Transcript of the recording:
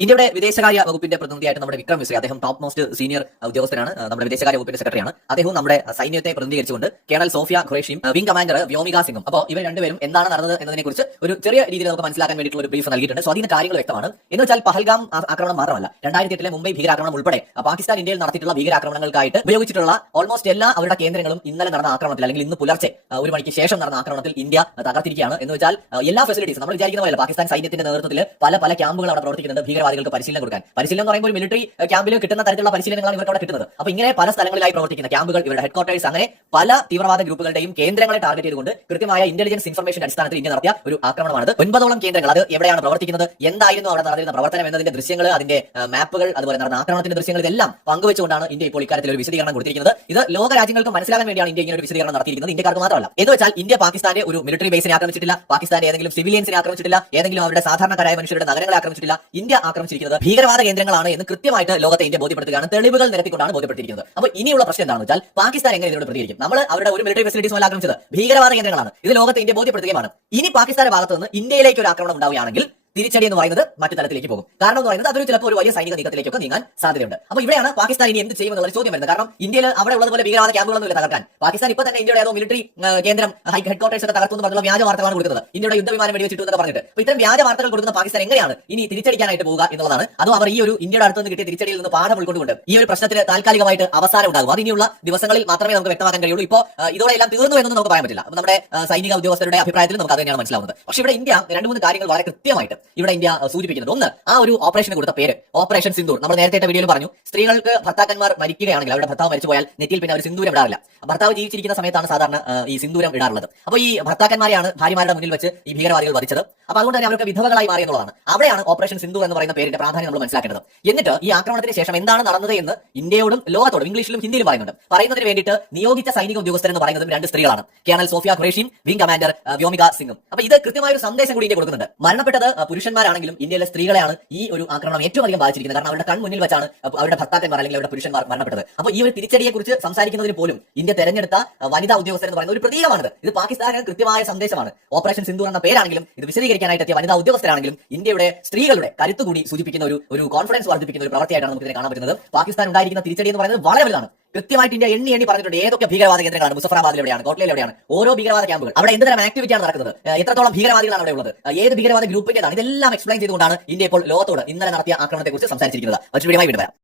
ഇന്ത്യയുടെ വിദേശകാര്യ വകുപ്പിന്റെ പ്രതിനിധിയായിട്ട് നമ്മുടെ വിക്രം മിശ്രി, അദ്ദേഹം ടോപ്പ് മോസ്റ്റ് സീനിയർ ഉദ്യോഗസ്ഥനാണ്, നമ്മുടെ വിദേശകാര്യ വകുപ്പിന്റെ സെക്രട്ടറിയാണ്. അദ്ദേഹവും നമ്മുടെ സൈന്യത്തെ പ്രതിനിധീകരിച്ചുകൊണ്ട് കേണൽ സോഫിയ ഖുറേഷിയും വിംഗ് കമാൻഡർ വ്യോമിക സിംഗും. അപ്പോൾ ഇവർ രണ്ടുപേരും എന്താണ് നടന്നത് എന്നതിനെ കുറിച്ച് ഒരു ചെറിയ രീതിയിൽ നമുക്ക് മനസ്സിലാക്കാൻ വേണ്ടിയിട്ടുള്ള ഒരു ബ്രീഫ് നൽകിയിട്ടുണ്ട്. സോ അതിന് കാര്യങ്ങൾ വ്യക്തമാണ്. എന്ന് വെച്ചാൽ പഹൽഗാം ആക്രമണം മാത്രമല്ല, 2008 മുംബൈ ഭീകരാക്രമണം ഉൾപ്പെടെ പാകിസ്ഥാൻ ഇന്ത്യയിൽ നടത്തിയിട്ടുള്ള ഭീകരാക്രമണങ്ങൾക്കായിട്ട് ഉപയോഗിച്ചിട്ടുള്ള ഓൾമോസ്റ്റ് എല്ലാ അവരുടെ കേന്ദ്രങ്ങളും ഇന്നലെ നടന്ന ആക്രമണത്തിൽ, അല്ലെങ്കിൽ ഇന്ന് പുലർച്ചെ 1 മണിക്ക് ശേഷം നടന്ന ആക്രമണത്തിൽ ഇന്ത്യ തകർത്തിരിക്കുകയാണ്. എന്ന് വെച്ചാൽ എല്ലാ ഫെസിലിറ്റീസ് നമ്മൾ വിചാരിക്കുന്ന പോലെ പാകിസ്ഥാൻ സൈന്യത്തിന്റെ നേതൃത്വത്തിൽ പല ക്യാമ്പുകൾ അവിടെ പ്രവർത്തിക്കുന്നുണ്ട് ഭീകരവാദികൾക്ക് പരിശീലനം കൊടുക്കാൻ. പരിശീലനം എന്ന് പറയുമ്പോൾ ഒരു മിലിറ്ററി ക്യാമ്പിൽ കിട്ടുന്ന തരത്തിലുള്ള പരിശീലനങ്ങളാണ് ഇവർക്ക് അവിടെ കിട്ടുന്നത്. അപ്പോൾ ഇങ്ങനെ പല സ്ഥലങ്ങളിലായി പ്രവർത്തിക്കുന്ന ക്യാമ്പുകൾ, ഇവരുടെ ഹെഡ്ക്വാർട്ടേഴ്സ്, അങ്ങനെ പല തീവ്രവാദ ഗ്രൂപ്പുകളുടെയും കേന്ദ്രങ്ങളെ ടാർഗറ്റ് ചെയ്തുകൊണ്ട് കൃത്യമായ ഇന്റലിജൻസ് ഇൻഫർമേഷൻ അടിസ്ഥാനത്തിൽ ഇന്ത്യ നടത്തിയ ഒരു ആക്രമണമാണിത്. 9ഓളം കേന്ദ്രങ്ങൾ, അത് എവിടെയാണ് പ്രവർത്തിക്കുന്നത്, എന്തായിരുന്നു അവിടെ നടന്നിരുന്ന പ്രവർത്തനം എന്നതിന്റെ ദൃശ്യങ്ങൾ, അതിന്റെ മാപ്പുകൾ, അതുപോലെ നടന്ന ആക്രമണത്തിന്റെ ദൃശ്യങ്ങൾ, ഇതെല്ലാം പങ്കുവെച്ചുകൊണ്ടാണ് ഇന്ത്യ ഇപ്പോൾ ഇക്കാര്യത്തിൽ ഒരു വിശദീകരണം കൊടുത്തിരിക്കുന്നത്. ഇത് ലോക രാജ്യങ്ങൾക്ക് മനസ്സിലാക്കാൻ വേണ്ടിയാണ് ഇന്ത്യ ഇങ്ങനെ ഒരു വിശദീകരണം നടത്തിയിരിക്കുന്നത്, ഇന്ത്യക്കാർക്ക് മാത്രമല്ല. എന്ന് വെച്ചാൽ ഇന്ത്യ പാകിസ്ഥാന്റെ ഒരു മിലിറ്ററി ബേസിനെ ആക്രമിച്ചിട്ടില്ല, പാകിസ്ഥാന്റെ ഏതെങ്കിലും സിവിലിയൻസിനെ ആക്രമിച്ചിട്ടില്ല, ഏതെങ്കിലും അവരുടെ സാധാരണക്കാരായ മനുഷ്യരുടെ നഗരങ്ങളെ ആക്രമിച്ചിട്ടില്ല. ഇന്ത്യ ആക്രമിച്ചിരിക്കുന്നത് ഭീകരവാദ കേന്ദ്രങ്ങളാണ് എന്ന് കൃത്യമായിട്ട് ലോകത്തെ ഇന്ത്യ ബോധ്യപ്പെടുത്തുകയാണ്, തെളിവുകൾ നിരത്തിക്കൊണ്ടാണ് ബോധ്യപ്പെടുത്തിയിരിക്കുന്നത്. അപ്പോൾ ഇനിയുള്ള പ്രശ്നം എന്താണെന്ന് വെച്ചാൽ പാകിസ്ഥാൻ എങ്ങനെ ഇതിനോട് പ്രതികരിക്കും? നമ്മൾ അവരുടെ ഒരു മിലിറ്ററി ഫെസിലിറ്റീസ് പോലെ ആക്രമിച്ചത് ഭീകരവാദ കേന്ദ്രങ്ങളാണ്, ഇത് ലോകത്തെ ഇന്ത്യ ബോധ്യപ്പെടുത്തുകയാണ്. ഇനി പാകിസ്ഥാന്റെ ഭാഗത്ത് നിന്ന് ഇന്ത്യയിലേക്ക് ഒരു ആക്രമണം ഉണ്ടാവുകയാണെങ്കിൽ തിരിച്ചടി എന്ന് പറയുന്നത് മറ്റു തലത്തിലേക്ക് പോകും. കാരണം എന്ന് പറയുന്നത് അതൊരു ചിലപ്പോൾ ഒരു വലിയ സൈനിക നീക്കത്തിലേക്കൊക്കെ നീങ്ങാൻ സാധ്യതയുണ്ട്. അപ്പോൾ ഇവിടെയാണ് പാകിസ്ഥാൻ ഇനി എന്ത് ചെയ്യുമെന്നുള്ള ചോദ്യം വരുന്നത്. കാരണം ഇന്ത്യയിൽ അവിടെ ഉള്ളതുപോലെ ഭീകരവാദ ക്യാമ്പുകളൊന്നും ഇല്ല തകർക്കാൻ. പാകിസ്ഥാൻ ഇപ്പോൾ തന്നെ ഇന്ത്യയുടെ ഏതോ മിലിറ്ററി കേന്ദ്രം, ഹെഡ്ക്വാർട്ടേഴ്സ് ഒക്കെ തകർത്തു എന്ന് പറഞ്ഞുള്ള വ്യാജ വാർത്തകളാണ് കൊടുക്കുന്നത്, ഇന്ത്യയുടെ യുദ്ധവിമാനം വെടിവെച്ചിട്ടു എന്ന് പറഞ്ഞിട്ട്. അപ്പോൾ ഇത്തരം വ്യാജ വാർത്തകൾ കൊടുക്കുന്ന പാകിസ്ഥാൻ എങ്ങനെയാണ് ഇനി തിരിച്ചടിക്കാനായിട്ട് പോകുക എന്നുള്ളതാണ്. അതും അവർ ഈ ഒരു ഇന്ത്യയുടെ അടുത്ത് നിന്ന് കിട്ടിയ തിരിച്ചടിയിൽ നിന്ന് പാഠം ഉൾക്കൊണ്ടുകൊണ്ട് ഈ ഒരു പ്രശ്നത്തിന് താൽക്കാലികമായിട്ട് അവസാനം ഉണ്ടാകും. അത് ഇനിയുള്ള ദിവസങ്ങളിൽ മാത്രമേ നമുക്ക് വ്യക്തമാക്കാൻ കഴിയുള്ളൂ. ഇപ്പോൾ ഇതോടെ എല്ലാം തീർന്നു എന്നൊന്നും നമുക്ക് പറയാൻ പറ്റില്ല. അപ്പോൾ നമ്മുടെ സൈനിക ഉദ്യോഗസ്ഥരുടെ അഭിപ്രായത്തിൽ നമുക്ക് അത് തന്നെയാണ് മനസ്സിലാവുന്നത്. പക്ഷേ ഇവിടെ ഇന്ത്യ 2-3 കാര്യങ്ങൾ വളരെ കൃത്യമായിട്ട് ഇവിടെ ഇന്ത്യ സൂചിപ്പിക്കുന്നത്. ഒന്ന്, ആ ഒരു ഓപ്പറേഷന് കൊടുത്ത പേര് ഓപ്പറേഷൻ സിന്ദൂർ. നമ്മൾ നേരത്തെ വീഡിയോയിൽ പറഞ്ഞു, സ്ത്രീകൾക്ക് ഭർത്താക്കന്മാർ മരിക്കുകയാണെങ്കിൽ, അവരുടെ ഭർത്താവ് മരിച്ചു പോയാൽ നെറ്റിയിൽ പിന്നെ അവർ സിന്ദൂരം ഇടാറില്ല. ഭർത്താവ് ജീവിച്ചിരിക്കുന്ന സമയത്താണ് സാധാരണ ഈ സിന്ദൂരം ഇടാറുള്ളത്. അപ്പോൾ ഈ ഭർത്താക്കന്മാരെയാണ് ഭാര്യമാരുടെ മുന്നിൽ വെച്ച് ഈ ഭീകരവാദികൾ വധിച്ചത്. അപ്പോൾ അതുകൊണ്ട് തന്നെ അവർക്ക് വിധവകളായി മാറി എന്നുള്ളതാണ്. അവിടെയാണ് ഓപ്പറേഷൻ സിന്ദൂർ എന്ന് പറയുന്ന പേരിന്റെ പ്രാധാന്യം നമ്മൾ മനസ്സിലാക്കേണ്ടത്. എന്നിട്ട് ഈ ആക്രമണത്തിന് ശേഷം എന്താണ് നടന്നത് എന്ന് ഇന്ത്യയോടും ലോകത്തോടും ഇംഗ്ലീഷിലും ഹിന്ദിയിലും പറയുന്നതിന് വേണ്ടിയിട്ട് നിയോഗിച്ച സൈനിക ഉദ്യോഗസ്ഥർ എന്ന് പറയുന്നതും 2 സ്ത്രീകളാണ്, കേണൽ സോഫിയ ഖുറേഷിയും വിംഗ് കമാൻഡർ വ്യോമിക സിംഗും. അപ്പോൾ ഇത് കൃത്യമായ ഒരു സന്ദേശം കൂടി ഇന്ത്യ കൊടുക്കുന്നുണ്ട്. മരണപ്പെട്ടത് പുരുഷന്മാരാണെങ്കിലും ഇന്ത്യയിലെ സ്ത്രീകളെയാണ് ഈ ഒരു ആക്രമണം ഏറ്റവും അധികം ബാധിച്ചിരിക്കുന്നത്. കാരണം അവരുടെ കൺമുന്നിൽ വെച്ചാണ് അവരുടെ ഭർത്താക്കന്മാർ അല്ലെങ്കിൽ അവരുടെ പുരുഷന്മാർ മരണപ്പെട്ടത്. അപ്പോൾ ഈ ഒരു തിരിച്ചടിയെ കുറിച്ച് സംസാരിക്കുന്നതിന് പോലും ഇന്ത്യ തെരഞ്ഞെടുത്ത വനിതാ ഉദ്യോഗസ്ഥർ എന്ന് പറയുന്ന ഒരു പ്രതീകമാണിത്. ഇത് പാകിസ്ഥാന് കൃത്യമായ സന്ദേശമാണ്. ഓപ്പറേഷൻ സിന്ദൂർ എന്ന പേരാണെങ്കിലും ഇത് വിശദീകരിക്കാനായിട്ട് എത്തിയ വനിതാ ഉദ്യോഗസ്ഥരാണെങ്കിലും ഇന്ത്യയുടെ സ്ത്രീകളുടെ കരുത്ത് കൂടി സൂചിപ്പിക്കുന്ന ഒരു കോൺഫിഡൻസ് വർദ്ധിപ്പിക്കുന്ന ഒരു പ്രവൃത്തിയായിട്ടാണ് നമുക്ക് ഇതിനെ കാണാൻ പറ്റുന്നത്. പാകിസ്ഥാൻ ഉണ്ടായിരിക്കുന്ന തിരിച്ചടി എന്ന് പറയുന്നത് വളരെ വലുതാണ്. കൃത്യമായിട്ട് ഇന്ത്യ എണ്ണി പറഞ്ഞിട്ടുണ്ട് ഏതൊക്കെ ഭീകരവാദ കേന്ദ്രങ്ങളാണ്, മുസഫറാബാദിൽ എവിടെയാണ്, കോട്ട്ലയിൽ എവിടെയാണ്, ഓരോ ഭീകരവാദ ക്യാമ്പുകൾ, അവിടെ എന്ത് തരം ആക്ടിവിറ്റിയാണ് നടക്കുന്നത്, എത്രത്തോളം ഭീകരവാദികളാണ് അവിടെ ഉള്ളത്, ഏത് ഭീകരവാദ ഗ്രൂപ്പിന്റേതാണ്, ഇതെല്ലാം എക്സ്പ്ലെയിൻ ചെയ്തുകൊണ്ടാണ് ഇന്ത്യ ഇപ്പോൾ ലോകത്തോട് ഇന്നലെ നടത്തിയ ആക്രമണത്തെക്കുറിച്ച് സംസാരിച്ചിരിക്കുന്നത്. മറ്റൊരു വീഡിയോയുമായി വീണ്ടും വരാം.